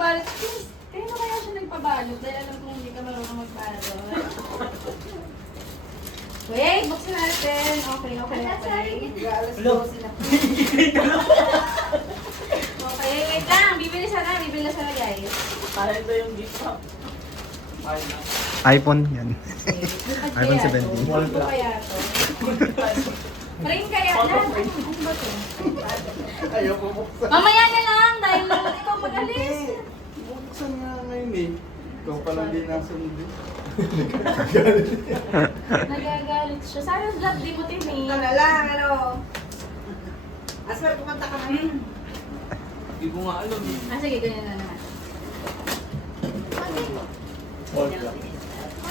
nagbabalot. Kaya na kaya siya nagpabalot dahil alam kong hindi ka marunong magbalot. Wait, buksan natin. Okay. Alas 12 na. Okay, wait lang. Bibili na sana guys. Kaya ito yung gift pa. iPhone yan. iPhone 17. Ano kaya to? Frame kaya na. Ano ba to? Ayaw ko buksan. Mamaya na lang dahil ikaw mag-alis. Buksan nga ngayon eh. Ikaw palang din nasunod eh. Nagagalit siya. Sana vlog di mo timi. Ito na lang, ano. Aswar, kumanta ka na. Hindi ko nga alam eh. Sige, ganyan na naman.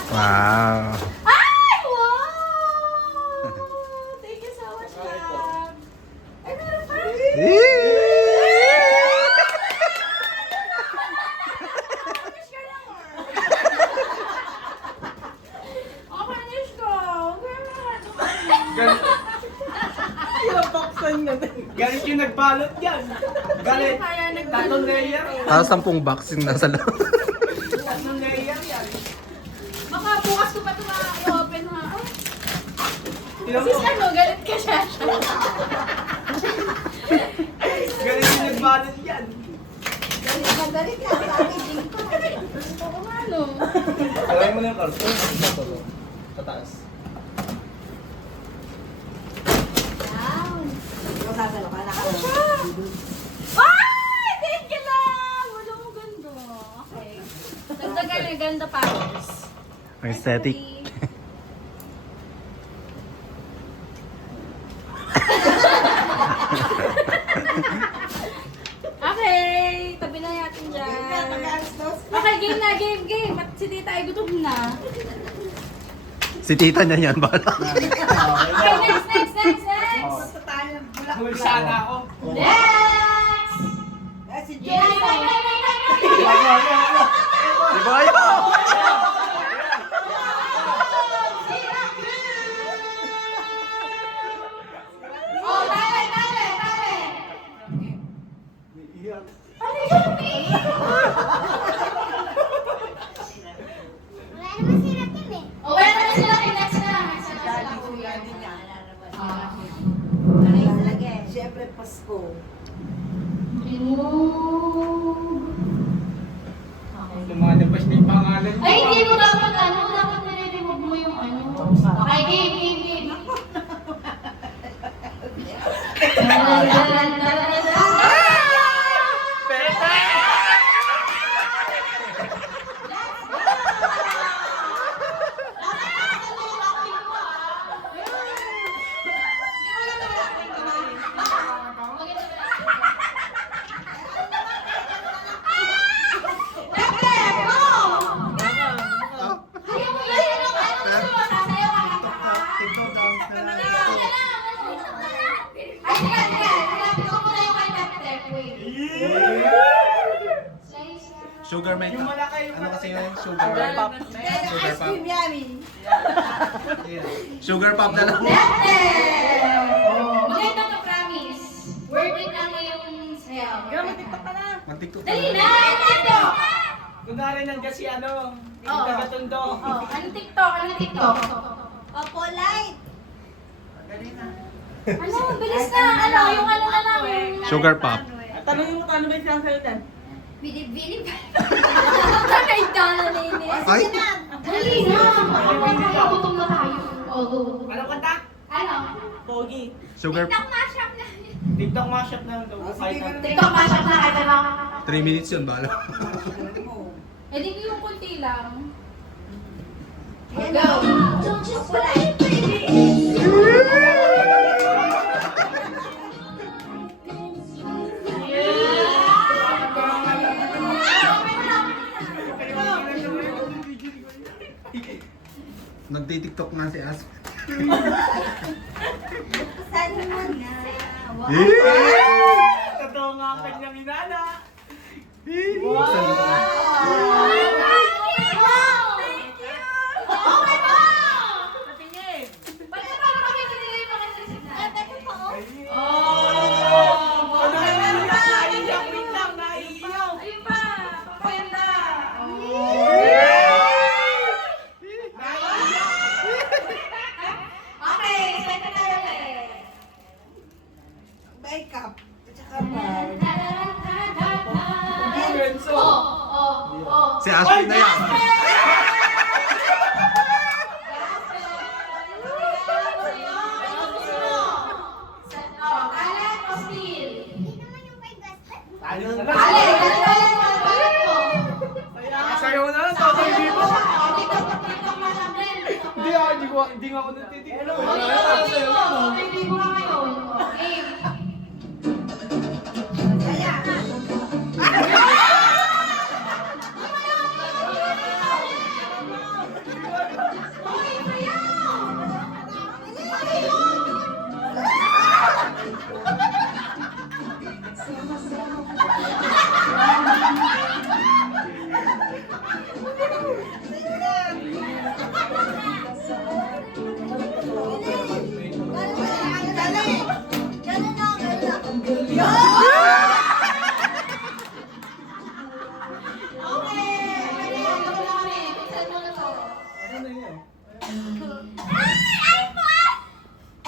Wow. Ay! Wow! Thank you so much, love. Ay, meron pa? Finish ka lang, or? Oh, finish ko. Yung buksan nga din. Galit yung nagbalot yan. Galit. Tatlong layer. Tapos 10 box yung nasa loob. Tatlong layer yan. Baka bukas ko pa ito i-open ha. Tingnan Sis, mo. ano, galit ka siya. Galit yung nagbalot yan. Madali ka, sabi din ko. Oo nga, no. Try mo na yung karton. Sa taas. Ikaw sasalo ka na. Ano siya? Ay! Thank you lang! Wala mo ganda. Okay. Dagdagan na ganda pa. Aesthetic. Okay, tabi na natin dyan. Okay, game. At si tita ay gutom na. Si tita niya yan, bala. Okay, next. Basta tayo ng bulak. Huli sana ako. Next! Si Yeah, Joey. Di ba ayaw? Oh, tali! Iiyak. Ano yun, Umi? Oh, wala naman sila. Next na. Daddy niya. Ah. Ano yung talaga? Siyempre, Pasko. Remove. Okay. Lumalabas na yung pangalan mo. Ay, hindi mo dapat dapat nire-remove mo yung ano. Okay, game. Sugar may Yung malaki, yung ano kasi malaki. yun? Sugar pop. Sugar Ice pop. cream yummy. Sugar pop na lang. Maganda to, promise. Worth it lang yung sayaw. TikTok ka na. Mag-tiktok Dali na! TikTok! Kunwari nandiyan si ano. Oo. Tagatondo. Oh, anong TikTok? Opo, light. Ano, bilis na. Ano, yung ano na lang. Sugar pop. Tanongin mo paano ba yung sinasalutan? Bili. Ay, dana na inis. Ay! Dali na. Gutom na tayo. Oh, go. Ano kanta? Ano? Pogi. Sugar TikTok mashup na. TikTok mashup na daw. Oh, sige, Fight na. TikTok mashup na. Kaya lang. 3 minutes yun, bala. Eh, di ko yung kunti lang. Ayan, Go. Opo, light. Nagtitiktok na si As. Saan mo na? Wow. Totoo nga ang kanyang inana. Patingin. Ba't na parang makita nila yung mga signal? Oh! Ano yung naiiyak? Naiiyak. Wait lang, naiiyak. Ayun pa. Ashley na yan. Sayaw na lang, Totoy Vivo. Hindi nga ako natitigil.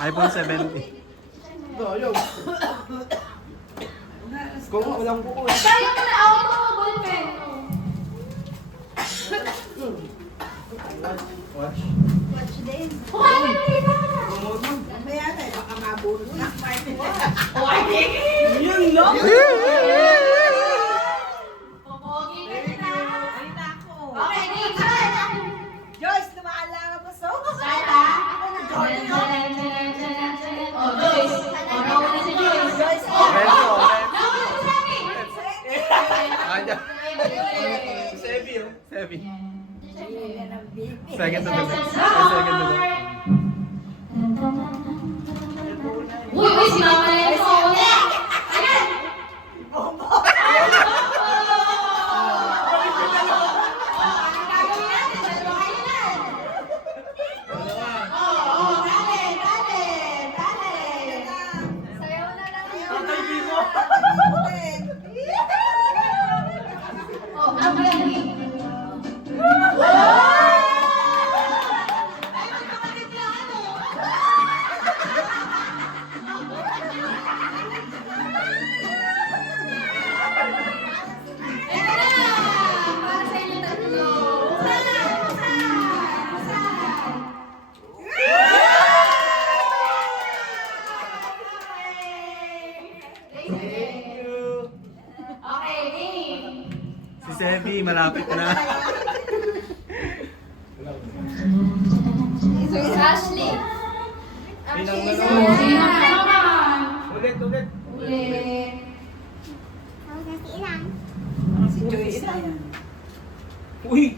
iPhone 70. Ayaw. Kung walang buko. Kaya mo na ako ito, ballpen. Watch. Watch din. Kumain mo dito. Mamaya na, baka mabulot na. Yun lang. Popogi ka na. Ay, nako. Okay, next. Joyce, lumaalala mo so? Sala. Oh, Joyce. Oh, nauna si Joyce. Joyce, Benzo. Nauna si Sammy. Kanya. Sebi, oh. Sevi. Yan ang baby. Second to the left. Second to the left. Uy, si Mama Lenzo. Ayan. Totoy Vivo. Oh, ano ba yan? Ito na! Para sa inyo tatlo. Okay, game. Si Sevi, malapit na. Ashley. Pinang Sino ano. naman? Ulit, ulit. Ulit. Si Joyce na yan. Uy.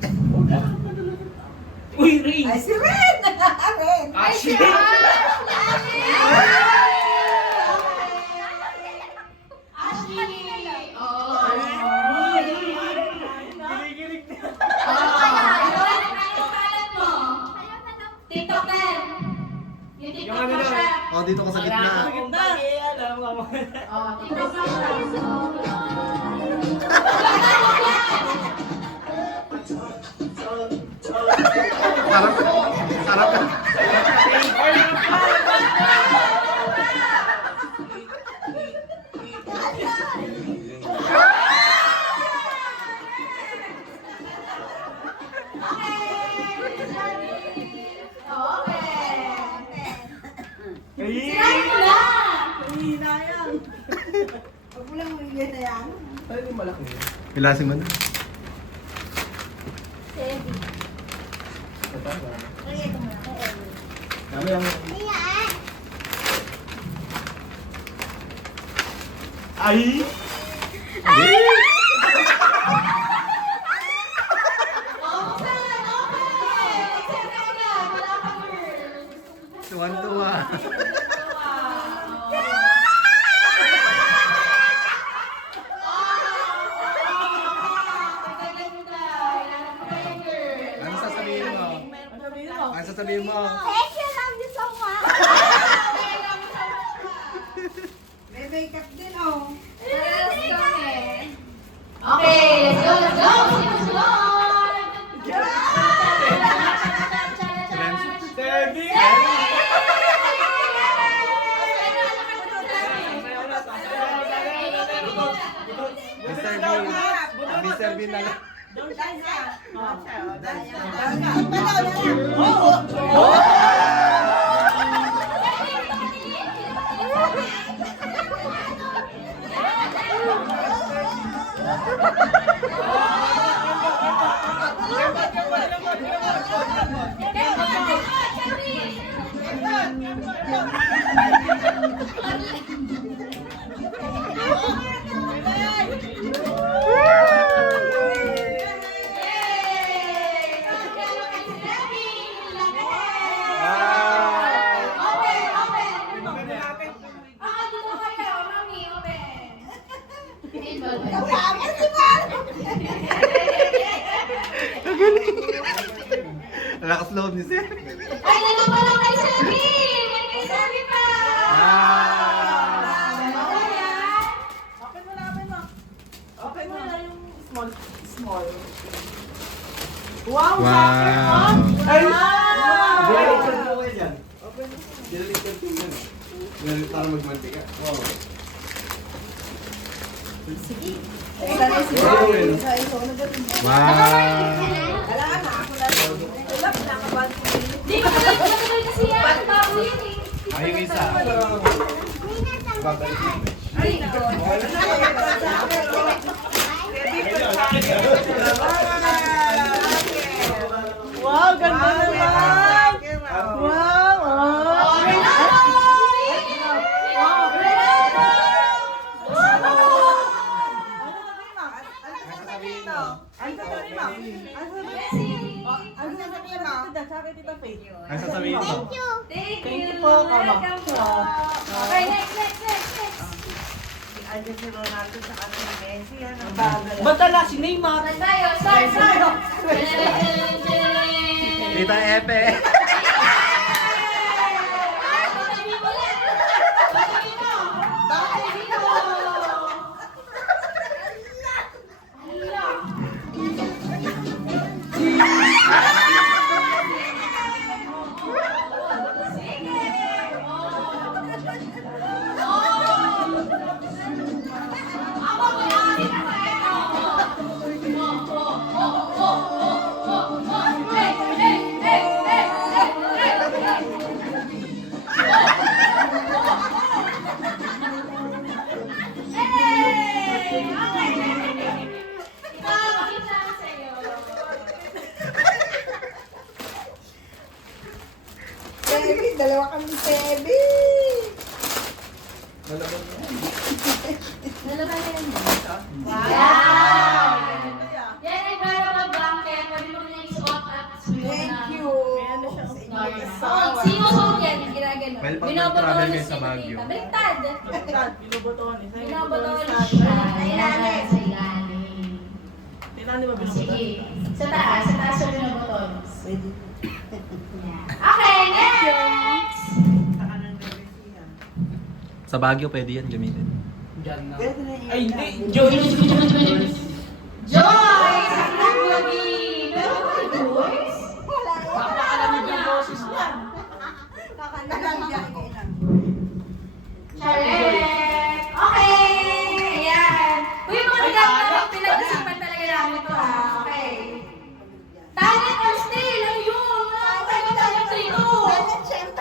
Uy, Ray. Ay, si Ren! Ren! Ay, si Ashley. Ashley. Oh. Ginigilig na. Ano kaya? Ano pangalan mo? TikTok din. Yung Yung TikTok ano mo na. siya. Oh, dito ka sa gitna. Alam mo. Oh, TikTok mo siya. Harap ka. Harap ka. Sinabi mo na! Hina yan. Huwag mo lang magiging na yan. Ano yung malaki? Ilasin mo na. Lagay ko muna kay Erin. Dami lang. Ay! Tuwan-tuwa. Ano sasabihin mo? Ano sasabihin mo? Thank you, love you so much. May makeup din, oh. Okay, let's go, let's go! Sino sunod? Sebi! Mr. Bean. Mr. Bean na lang. Lakas loob ni Sir. Ay, dalawa pa lang kay Sebi! May kay Sebi pa! Open mo na yung small. Wow, Wow. Ay! Wow! Baliktad mo kayo dyan. Baliktad mo yan. Ganun para magmantika. Wow. Wow. Di ba matagal kasi yan? Bago yan eh. Ay, yung isa. Babalik namin. Wow, ganda naman! Wow! Oh! Ang sasabihin mo? Thank Thank you. you po, Kama. Welcome po. Okay, next. Ba't wala si Neymar? Saan tayo? Start. Tita Epe. Sebi, dalawa kami Sebi. Nalaban na yan. Wow! Yan ay para mag-blanket. Pwede mo na isuot at swim na. Thank you. Sino suot yan? Ginagano. Well, pag Binobotones nag-travel kayo sa si Baguio. Tita. Baliktad. Binobotones. Binobotones siya. Ayan, sa ilalim. Tinani ba Sige. Sa taas sa binobotones. Okay, next! Sa Baguio pwede yan gamitin. Dyan na. Ay, hindi. Joyce! Joyce! Ang nagwagi! Pero ba Joyce? Napakalamig yung boses niyan. Correct! Okay! Ayan. Uy, mga nagkakaroon, pinag-isipan talaga namin ito ha. Okay. Talent or still? Ano yun? Ano talent dito?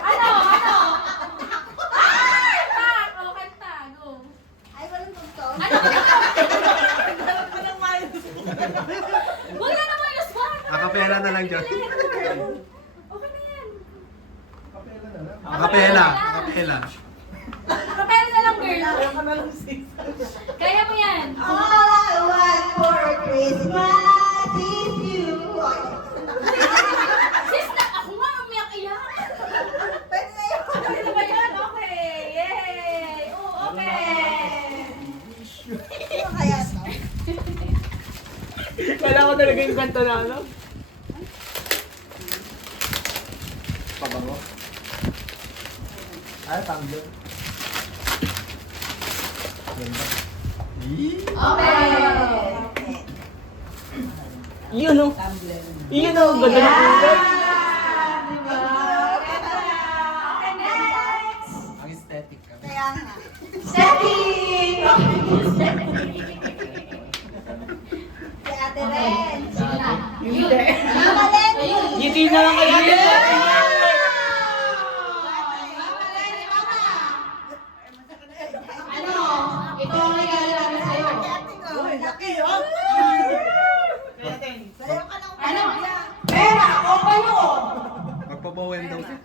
Ano? Ay! Tak! O, kanta. Go. Ano? Huwag na naman yung spot. Acapella na lang dyan. Okay na yan. Acapella. Acapella. Kapela na lang, girl. Kaya mo yan. Sis, ako nga umiyak-iyak. Pwede ba yan? Okay. Yay. Oh, okay. Wala ko talaga yung kanta na ano. Pabango. Ay, tumbler. Ganda. Okay. Yun o. Yun o, ganda na kulay. Diba? Okay, next. Ang aesthetic ka. Stepping! Okay. Ate Ren. na lang kaya din. Ano? Ito ang regalo namin sa'yo. Ano? Pera! Open mo! Magpabawen daw siya.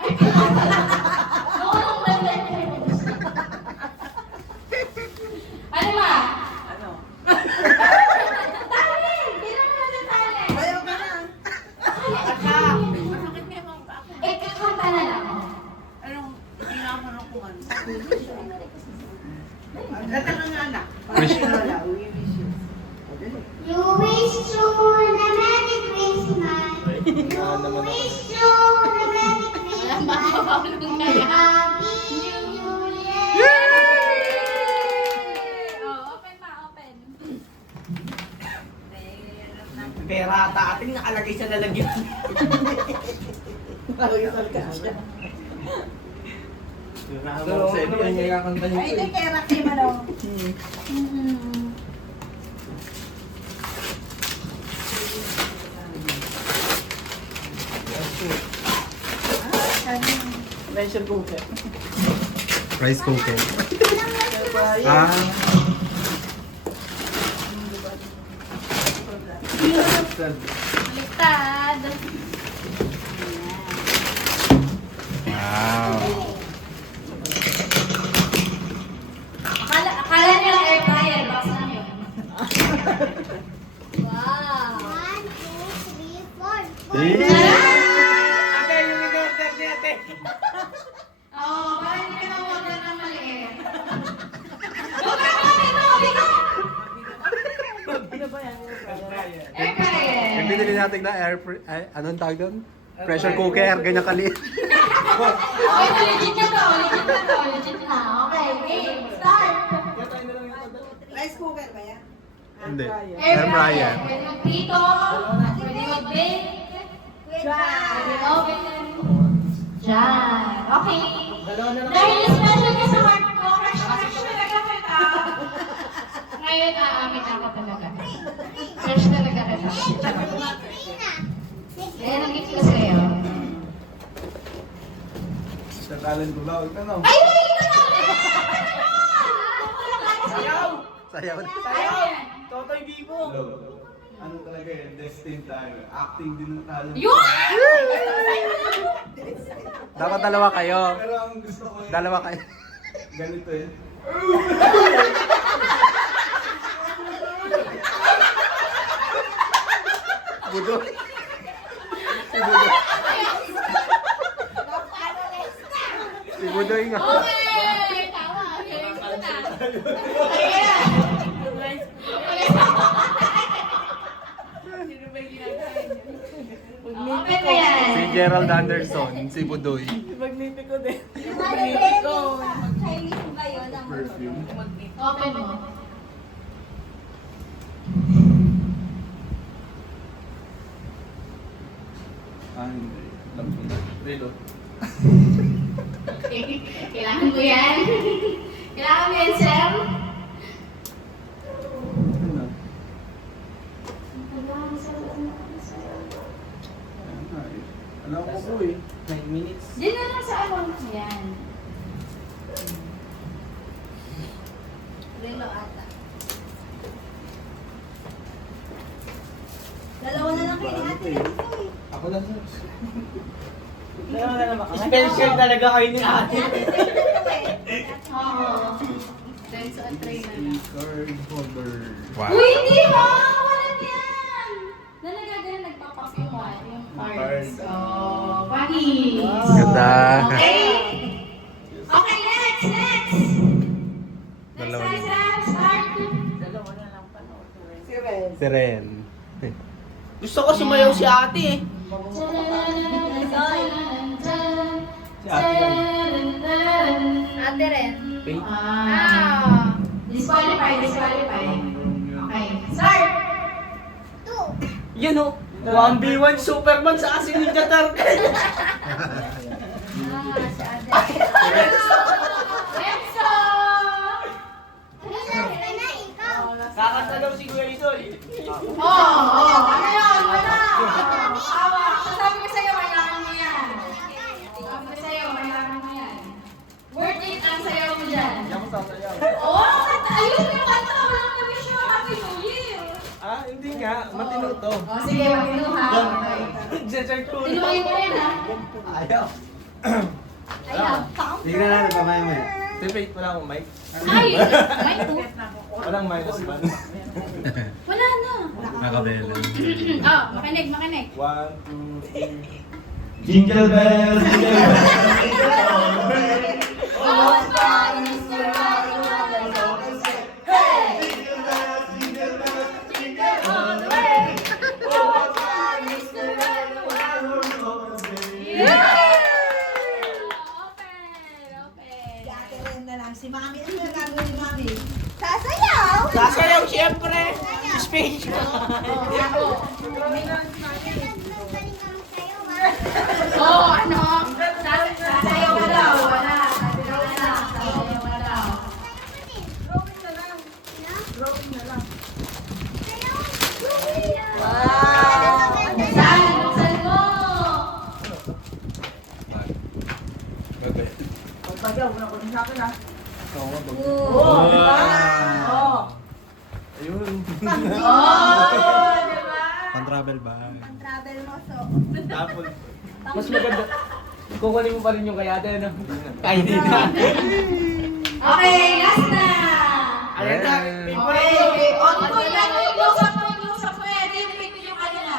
Noong balik. Ano ma? Ano? Tali! Hindi naman na tali. Eh, kakanta na lang. You wish you a Merry Christmas. You wish you a Merry Christmas. And Happy New Year. Oh, open pa, open. Pera ata ating nakalagay sa lalagyan. Nakalagay sa lalagyan. Pero sa inyo, ang yakakanta niyo Ay, ito hindi kaya Rakim ano. Mention cooker. Rice cooker. Ah, Baliktad. wow. Akala niyo air fryer, box lang yun. Wow. 1, 2, 3, 4. Ate, yung in-order niya, ate. Oo, parang hindi ka na-order ng maliit. Ito! Ano ba yan? Air fryer. Yung binili natin na anong tawag doon? Pressure cooker, ganyan kaliit. Okay, legit na to. Legit na. Okay, game. Start. Rice cooker ba yan? Hindi. Air Air fryer. fryer. Pwede mag-prito. Pwede mag-bake. Pwede oven. Diyan. Okay. Dahil special ka sa heart ko, crush talaga kita. Ngayon, aamin ako talaga. Crush talaga kita. Kaya nag-gift ko sa'yo. Sakalan ko lang. Ano? Ay, ito na! Sayaw! Sayaw. Sayaw! Totoy Vivo! Ano talaga eh, destined tayo. Acting din ng talent. Yun! Dapat dalawa kayo. Pero ang gusto ko eh, Dalawa kayo. ganito eh. Budo. Si Budoy nga. Okay! Tama. Galing ko na. Open mo yan. Si Gerald Anderson, si Budoy. Magnipi ko din. Chinese ba yun? Perfume. Open mo. Ah, hindi. Alam ko na. Rilo. Okay. Kailangan mo yan. Kailangan mo yan, Sam. Ano? Alam ko po eh. 9 minutes. Diyan na lang sa ano. Yan. Relo ata. Dalawa na lang kayo ni ate. Ako lang sir. Dalawa na naman. Special talaga kayo ni ate. Oo. Then sa tray na lang. Card holder. Wow. Uy, hindi mo! Walang yan! Nalagagano nagpapap yung cards. Oh, funny. Ganda. Okay? Okay, next! Next! Dalawa Next, na. Sam, start! Si Ren. Si Ren. Gusto ko sumayaw si ate eh. Si ate yan. Ate rin. Wait. Disqualify. Okay, start! Yan o. 1v1 Superman sa kasi Ninja Turtle. Si ate. Enzo! Kakanta daw si Kuya Idol. Ano yun? Wala! Awa! Sasabi ko sa'yo, wala! sasayaw. Oo, ayun yung kanta. Walang na-wish yung Happy New Year. Ah, hindi nga. Matino to. O, sige, matino ha. Jejer ko. Tinuloy mo rin ha. Ayaw. Ayan. Tignan natin kamay mo. Wait, wala akong mic. Ay, may two. Walang minus man. Wala na. Nakabela. Oh, makinig, makinig. 1, 2, 3. Jingle bells, jingle bells. Oh, it's fun, Mr. Riding on the opposite. Hey! All the way. Oh, it's fun, Mr. Riding on the opposite. Yeah! Open. Ate Ren na lang. Si Mami, ano yung gagawin ni Mami? Sasayaw! Sasayaw, siyempre. Space. Oh, ano? Sasayaw ka daw. Wala. Sasayaw ka daw. Saan? Buksan mo. Pagpagaw, wala ko din sa akin ah. Oh, Oh. Ayun. Oh, diba? Pan-travel bag. Travel mo, so. Tapos, mas maganda. Kukunin mo pa rin yung kayate, no? Kainin na. Okay, last na. Ayan na. Okay. O, close up mo. I-repeat mo yung kanila.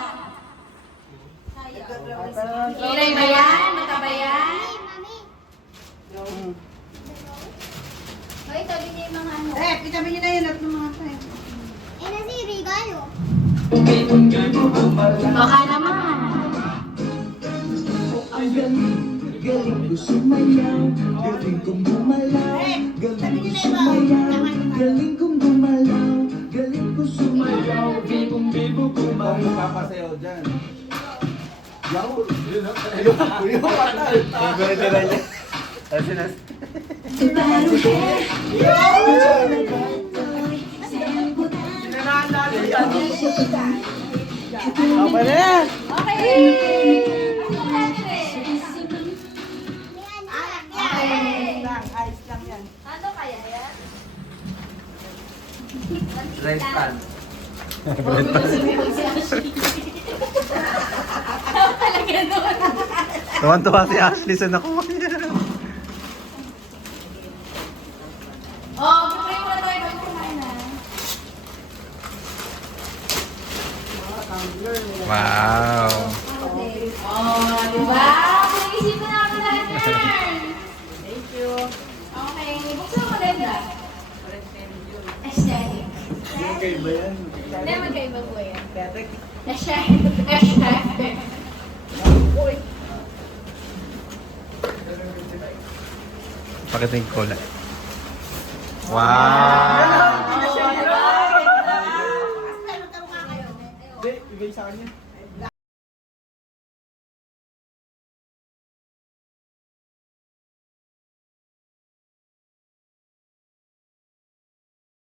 Kiray ba yan? Mata ba yan? Hoy, tabi niyo yung mga ano. Eh, itabi niyo na yun at ng mga tayo. Eh, nasi regalo. Baka naman. Galing ko sumayaw, galing kong gumalaw, galing ko sumayaw, galing kong gumalaw, galing ko sumayaw, bibong-bibo Ang gumalaw. papasayaw dyan. Yaw! Yun o. Yung patal. Favorite nila niya. Sinas. Sinanahan natin yan. Okay na yan. Okay. Ayos lang, ayos lang yan. Ano kaya yan? Rice pan. Talaga nun. Tuwan-tuwa si Ashley sa nakuha niya. Oh, pipray mo na tayo bago kumain na. Wow. Oh, diba? Pag-isip na ako lahat yan. Thank you. Okay, buksan mo din na. Aesthetic. Yung kay ba yan? Hindi, magkaiba po yan. Aesthetic. Pakita yung kulay. Wow. Oh, diba? Hindi, bigay sa kanya.